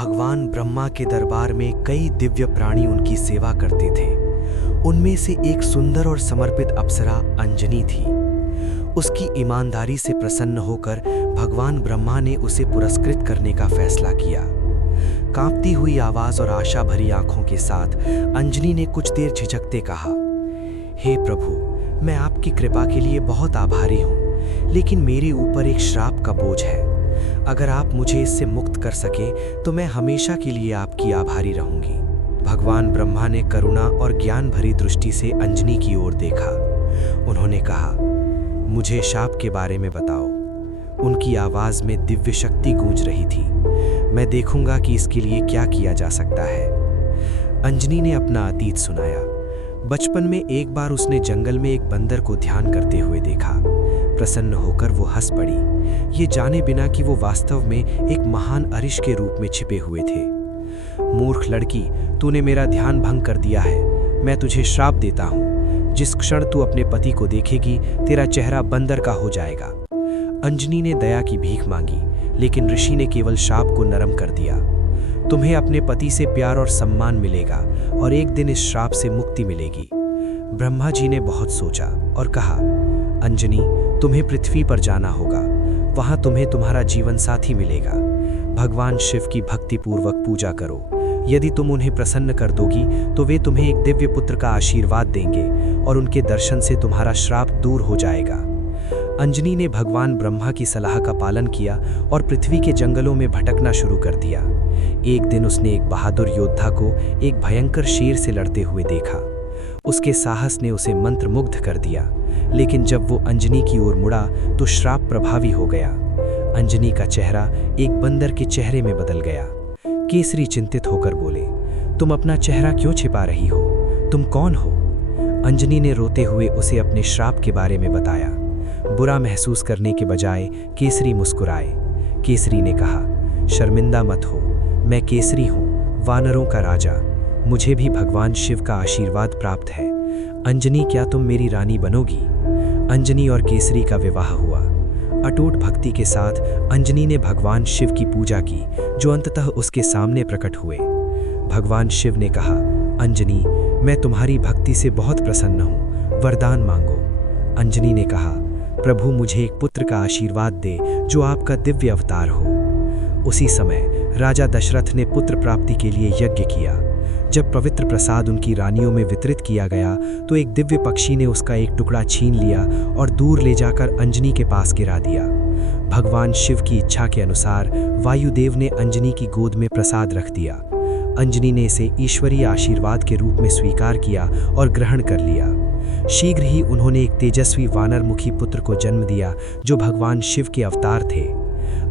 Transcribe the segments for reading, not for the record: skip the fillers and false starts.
भगवान ब्रह्मा के दरबार में कई दिव्य प्राणी उनकी सेवा करते थे। उनमें से एक सुंदर और समर्पित अप्सरा अंजनी थी। उसकी ईमानदारी से प्रसन्न होकर भगवान ब्रह्मा ने उसे पुरस्कृत करने का फैसला किया। कांपती हुई आवाज और आशा भरी आंखों के साथ अंजनी ने कुछ देर झिझकते कहा, हे प्रभु, मैं आपकी कृपा के लिए बहुत आभारी हूँ, लेकिन मेरे ऊपर एक श्राप का बोझ है। अगर आप मुझे इससे मुक्त कर सके तो मैं हमेशा के लिए आपकी आभारी रहूंगी। भगवान ब्रह्मा ने करुणा और ज्ञान भरी दृष्टि से अंजनी की ओर देखा। उन्होंने कहा, मुझे शाप के बारे में बताओ। उनकी आवाज में दिव्य शक्ति गूंज रही थी। मैं देखूंगा कि इसके लिए क्या किया जा सकता है। अंजनी ने अपना अतीत सुनाया। बचपन में एक बार उसने जंगल में एक बंदर को ध्यान करते हुए देखा। प्रसन्न होकर वो हंस पड़ी, ये जाने बिना कि वो वास्तव में एक महान अरिश के रूप में छिपे हुए थे। मूर्ख लड़की, तूने मेरा ध्यान भंग कर दिया है। मैं तुझे श्राप देता हूँ। जिस क्षण तू अपने पति को देखेगी, तेरा चेहरा बंदर का हो जाएगा। अंजनी ने दया की भीख मांगी, लेकिन ऋषि ने केवल शाप को नरम कर दिया। तुम्हें अपने पति से प्यार और सम्मान मिलेगा और एक दिन इस श्राप से मुक्ति मिलेगी। ब्रह्मा जी ने बहुत सोचा और कहा, अंजनी, तुम्हें पृथ्वी पर जाना होगा। वहां तुम्हें तुम्हारा जीवन साथी मिलेगा। भगवान शिव की भक्तिपूर्वक पूजा करो। यदि तुम उन्हें प्रसन्न कर दोगी तो वे तुम्हें एक दिव्य पुत्र का आशीर्वाद देंगे और उनके दर्शन से तुम्हारा श्राप दूर हो जाएगा। अंजनी ने भगवान ब्रह्मा की सलाह का पालन किया और पृथ्वी के जंगलों में भटकना शुरू कर दिया। एक दिन उसने एक बहादुर योद्धा को एक भयंकर शेर से लड़ते हुए देखा। उसके साहस ने उसे मंत्रमुग्ध कर दिया, लेकिन जब वो अंजनी की ओर मुड़ा तो श्राप प्रभावी हो गया। अंजनी का चेहरा एक बंदर के चेहरे में बदल गया। केसरी चिंतित होकर बोले, तुम अपना चेहरा क्यों छिपा रही हो? तुम कौन हो? अंजनी ने रोते हुए उसे अपने श्राप के बारे में बताया। बुरा महसूस करने के बजाय केसरी मुस्कुराए। केसरी ने कहा, शर्मिंदा मत हो, मैं केसरी हूँ, वानरों का राजा। मुझे भी भगवान शिव का आशीर्वाद प्राप्त है। अंजनी, क्या तुम मेरी रानी बनोगी? अंजनी और केसरी का विवाह हुआ। अटूट भक्ति के साथ अंजनी ने भगवान शिव की पूजा की, जो अंततः उसके सामने प्रकट हुए। भगवान शिव ने कहा, अंजनी, मैं तुम्हारी भक्ति से बहुत प्रसन्न हूँ, वरदान मांगो। अंजनी ने कहा, प्रभु, मुझे एक पुत्र का आशीर्वाद दे जो आपका दिव्य अवतार हो। उसी समय राजा दशरथ ने पुत्र प्राप्ति के लिए यज्ञ किया। जब पवित्र प्रसाद उनकी रानियों में वितरित किया गया तो एक दिव्य पक्षी ने उसका एक टुकड़ा छीन लिया और दूर ले जाकर अंजनी के पास गिरा दिया। भगवान शिव की इच्छा के अनुसार वायुदेव ने अंजनी की गोद में प्रसाद रख दिया। अंजनी ने इसे ईश्वरीय आशीर्वाद के रूप में स्वीकार किया और ग्रहण कर लिया। शीघ्र ही उन्होंने एक तेजस्वी वानरमुखी पुत्र को जन्म दिया, जो भगवान शिव के अवतार थे।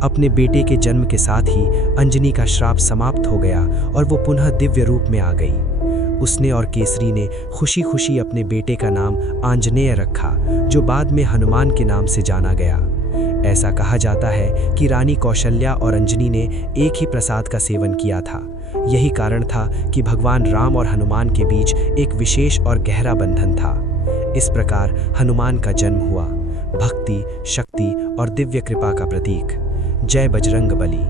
अपने बेटे के जन्म के साथ ही अंजनी का श्राप समाप्त हो गया और वो पुनः दिव्य रूप में आ गई। उसने और केसरी ने खुशी खुशी अपने बेटे का नाम आंजनेय रखा, जो बाद में हनुमान के नाम से जाना गया। ऐसा कहा जाता है कि रानी कौशल्या और अंजनी ने एक ही प्रसाद का सेवन किया था। यही कारण था कि भगवान राम और हनुमान के बीच एक विशेष और गहरा बंधन था। इस प्रकार हनुमान का जन्म हुआ, भक्ति, शक्ति और दिव्य कृपा का प्रतीक। जय बजरंग बली।